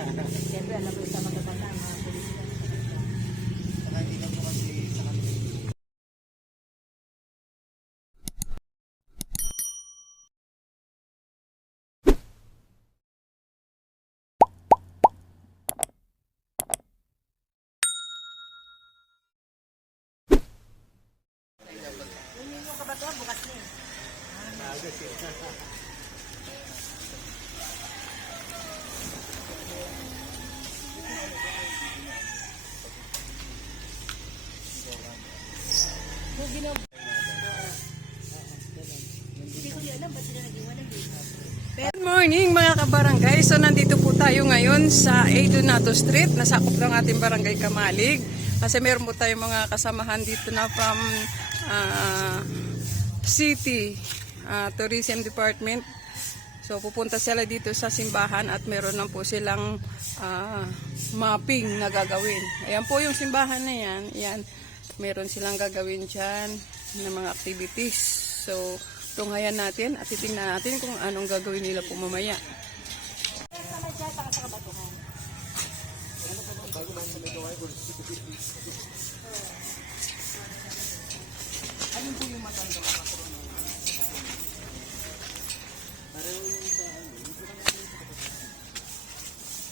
Siyempre, alam mo sa matatanda, mga politika. Saka hindi na po kasi sa kanila. Yung kabatuan, bukas na eh. Good morning mga kabarangay. So nandito po tayo ngayon sa A. Donato Street. Nasakop ng ating barangay Kamalig. Kasi meron po tayong mga kasamahan dito na from City Tourism Department. So pupunta sila dito sa simbahan at meron lang po silang mapping na gagawin. Ayan po yung simbahan na yan. Ayan, meron silang gagawin dyan ng mga activities. So tunghayan natin at titingnan natin kung anong gagawin nila po mamaya. Ano po yung matandang kakuran? Pareho yung sa ano.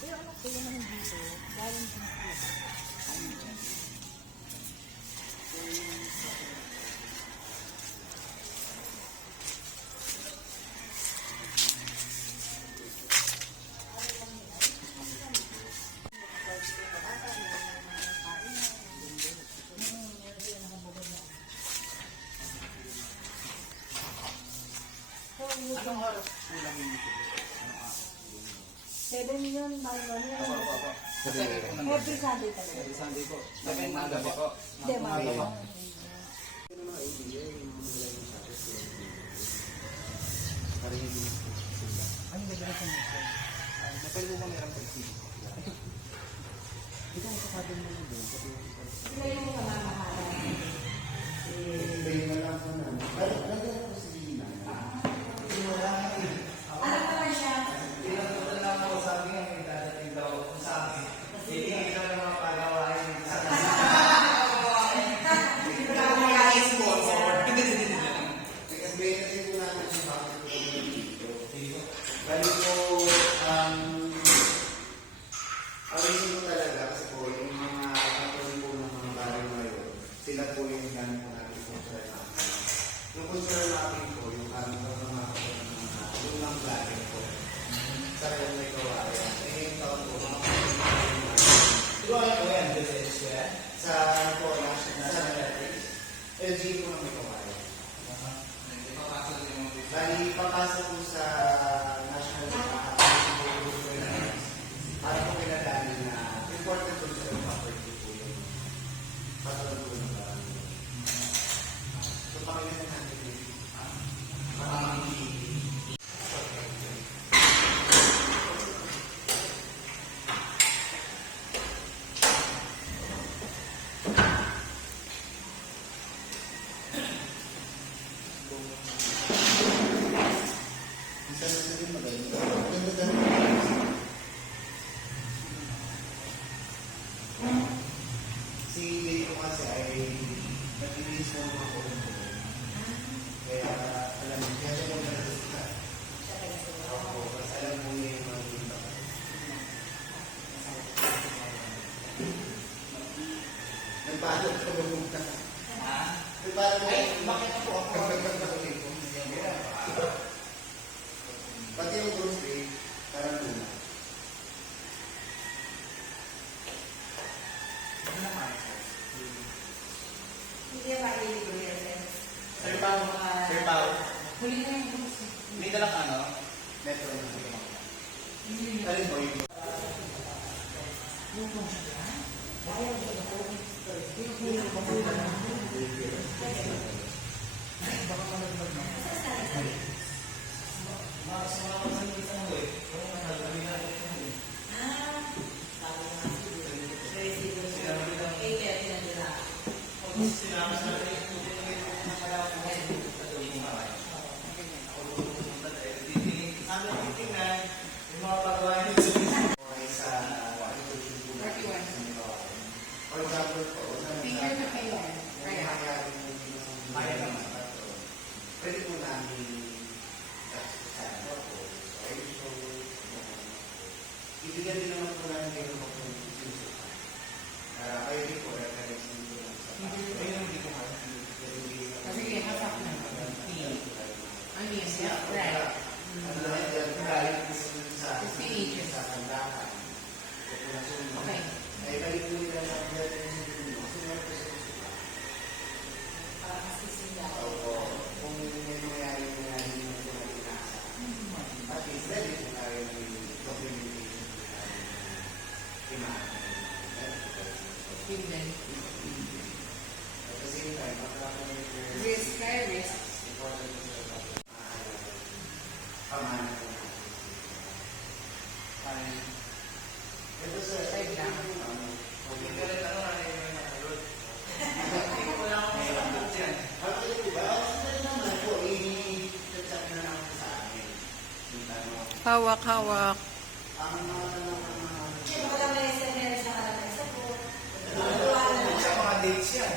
Pero ano ko yung hindi ito, galing din sila. Anong oras kulang yung dito? 7 yun, mayroon yun. Every Sunday talaga. Every Sunday po. Sabay na gabi po. Hindi, mayroon. Parang hindi na po sila. Ano yung gagawin sa mga? Napali mo ba meron po isi? Ito ang kakadang mo doon. Sila yung mga mamahalan. Pwede na lang po na. Lagyan po si Lina. Alam naman siya. Pinatunan lang ako sabi nga may dadating daw kung sabi. Hindi ka na mga pagawain sa kasi kasi po namin siya bakit po dito. Bali po, awin po talaga kasi po yung mga katulong po ng mga bahay ngayon, sila po yung gamit po natin cultural natin. Yung cultural natin po, yung aming po ng mga yung lang vlogging po. Sa kaya may kawayan. Eh, yung taon po, mga siguro ano po yan, sa po, sa LG po ng may kawayan. Bali, papasok po sa National para po pinadali na important cultural property po yung patulong po ng barangay. So, pakinggan natin yun. Isa na sabihin magaling. Si Leo kasi ay nag-release ng mga kurento. Kaya alam mo, kaya siya mag-release. Ako, kasi alam mo niya yung mga dito. Nagpaalot ka ba muna? Nagpaalot ka ba? Ay, bakit ako ako? Pati yung grocery, parang luna. Hindi ba ililigo yan? Sir Pao. Sir Pao. Huli na yung grocery. May dalang ano? Metro na. Alin po yung... Yung mga pagawa nito sa ibigyan din naman po namin kayo ng pagpupusukan. Kayo din po, reference din po lang sa Kasi hasak na. Ano yan? Right. ano na yan, kahit sa 50 inches. sa kandakan. Okay. Ay, balik po nila sa reference din po. Sunod po sa susukan. Opo, kung may mangyari na hindi mo po natin nasa. At least, ready po tayo ng documentation po tayo. Tingnan. At the same time, pagkakaroon ng Risk kay risk. important po sa pamana po natin. Ito sa Side lang. Actually po ba? Sila naman po, i-chat na lang po sa amin. Yung tanong. Hawak-hawak. Ang mga tanong ng mga... Sa mga dates yan.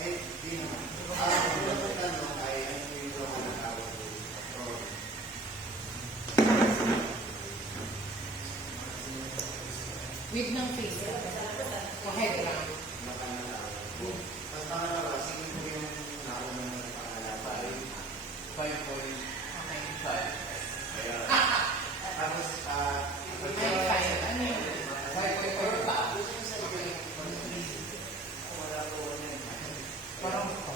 Ay, di naman. Ang mga tanong ay ano po yung mga natawag po. With ng face. O head lang. Tapos pangalawa, sige po yung nauna ng pangalawa. 5.5. Tapos, Ay, 5. Ano yun? 5.4 pa. wala po yan. Parang 5.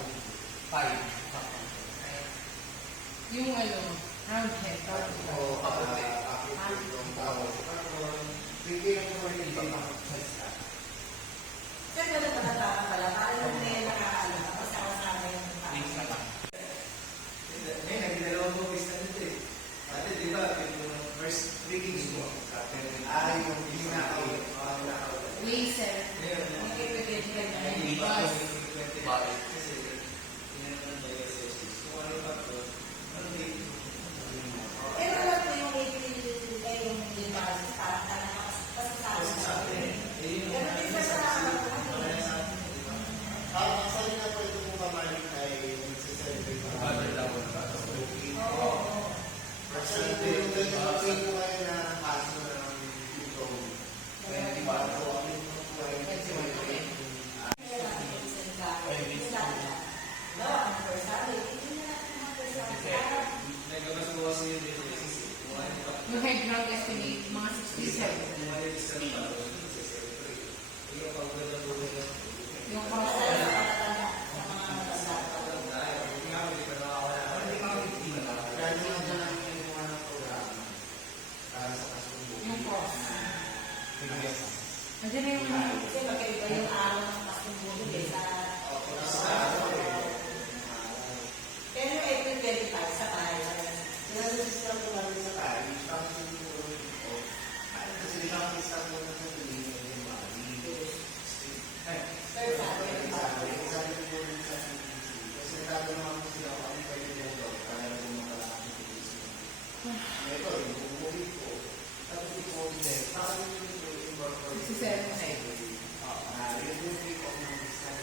Yung ano, round head. O, kapit yung tao. Bigyan ko rin iba pa. Ngayon, nagdalawang movies na dito eh. Dati, di ba, yung first three games mo, Ay, yung pinaka-out. Laser. ngayon, Okay, pwede ka na. hindi pa Bus. yung 20 bodies. Kasi, tinanong ng exercises. Kung ano pa to, ano date? Kasi sa atin, eh, yung Saan na po ito kung pamalit ay nagsiselebrate pa? other level na ba? Actually, ito yung ganyan po kayo na kaso ng itong 20 bodies. Nagabas ko kasi yung exercises. Kung ano pa, Yung head round estimate, mga 67. kung ano yung isang tao, yung pag-ganda po nila. Yung cost. Kaya naman na lang yung mga ng programa para sa kasumbong. Yung cost. Nandiyan na yung mga. Sinasasistan po namin sa parish, tapos yung puro ito. Kasi di ba kasi sa mga sa tuloy yung mali. Sabi ko sa CPC, kasi nagtatanong ako sila kung ano pwede yung dog para kung makalakad yung police mo. Ito, yung bumubig ko. Tapos yung content, parang yung incorporate. 67 na eh. Yung bumubig ko ng discount.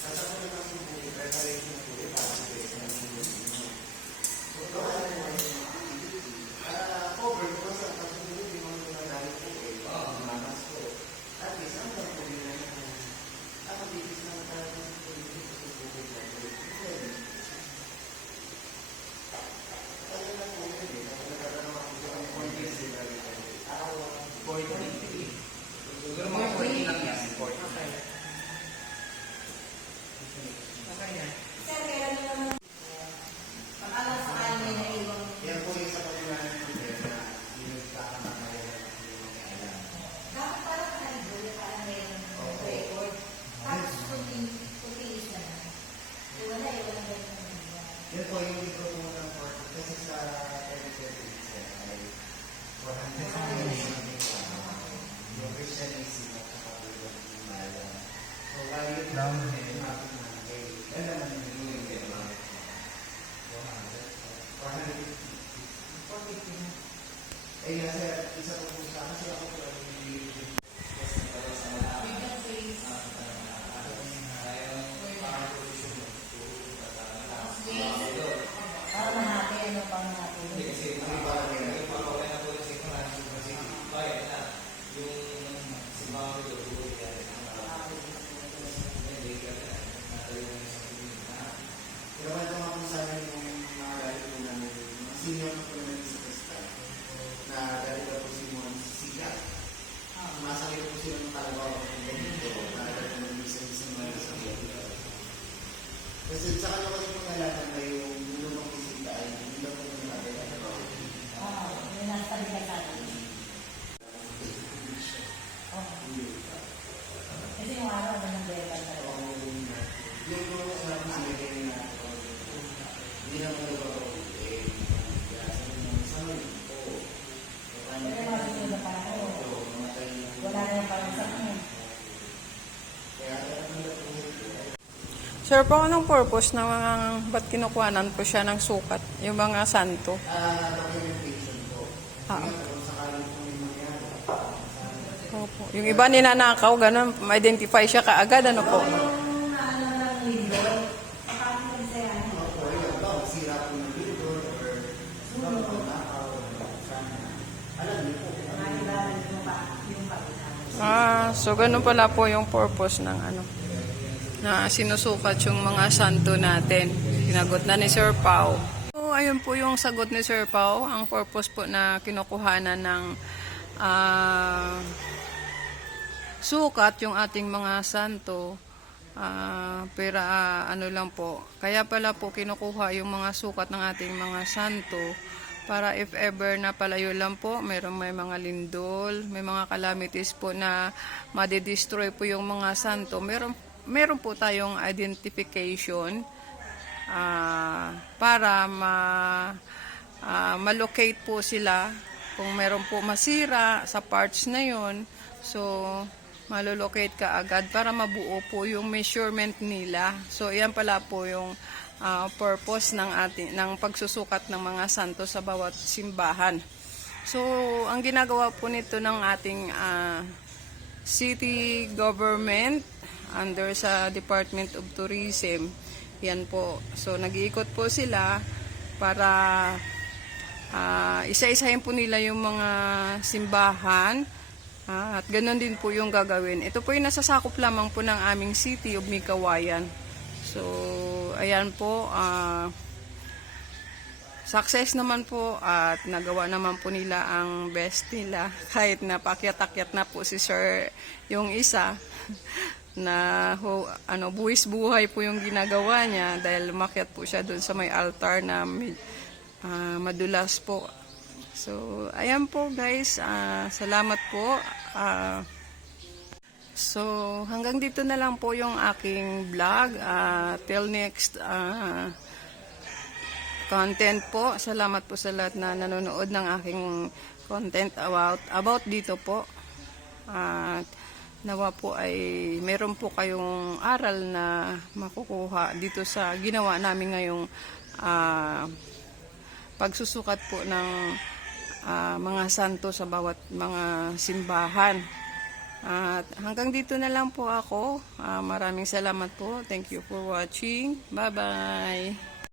Tapos ako na lang yung bumubig, preparation ko yung para sa best na yung bumubig mo. So, gawa na yung mga activity. Cover ko sa kasunod yung mga nagagalit ko eh. Mamas ko. At least, ang mga po nila na ako bibis na talagang sa politik sa bumubig na politik. Kaya na po yun eh. Kapag nagkaroon ako sa ang content sila rin. Siguro Sir po, anong purpose ng mga, ba't kinukuhanan po siya ng sukat, yung mga santo? Documentation po. Ah. Kung sakaling po may mangyari. Opo. Yung iba ninanakaw, ganun, ma-identify siya kaagad, ano po? So ganun pala po yung purpose ng ano, na sinusukat yung mga santo natin. Sinagot na ni Sir Pao. So ayun po yung sagot ni Sir Pao. Ang purpose po na kinukuhanan ng sukat yung ating mga santo. Pero ano lang po, kaya pala po kinukuha yung mga sukat ng ating mga santo para if ever na palayo lang po, may mga lindol, may mga calamities po na madidestroy po yung mga santo. Meron po tayong identification para ma-locate po sila kung meron po masira sa parts na yon. So malolocate ka agad para mabuo po yung measurement nila. So yan pala po yung purpose ng pagsusukat ng mga santo sa bawat simbahan. So ang ginagawa po nito ng ating city government under sa Department of Tourism, yan po. So nag-iikot po sila para isa-isahin po nila yung mga simbahan. At ganoon din po yung gagawin. Ito po yung nasasakop lamang po ng aming City of Mikawayan. So, ayan po. Success naman po at nagawa naman po nila ang best nila. Kahit napakyat-akyat na po si Sir yung isa na buwis buhay po yung ginagawa niya dahil umakyat po siya doon sa may altar na madulas po. So, ayan po guys, salamat po. So, hanggang dito na lang po yung aking vlog. Till next content po. Salamat po sa lahat na nanonood ng aking content about dito po. Nawa po ay meron po kayong aral na makukuha dito sa ginawa namin ngayong pagsusukat po ng mga santo sa bawat mga simbahan. At hanggang dito na lang po ako. Maraming salamat po. Thank you for watching. Bye-bye.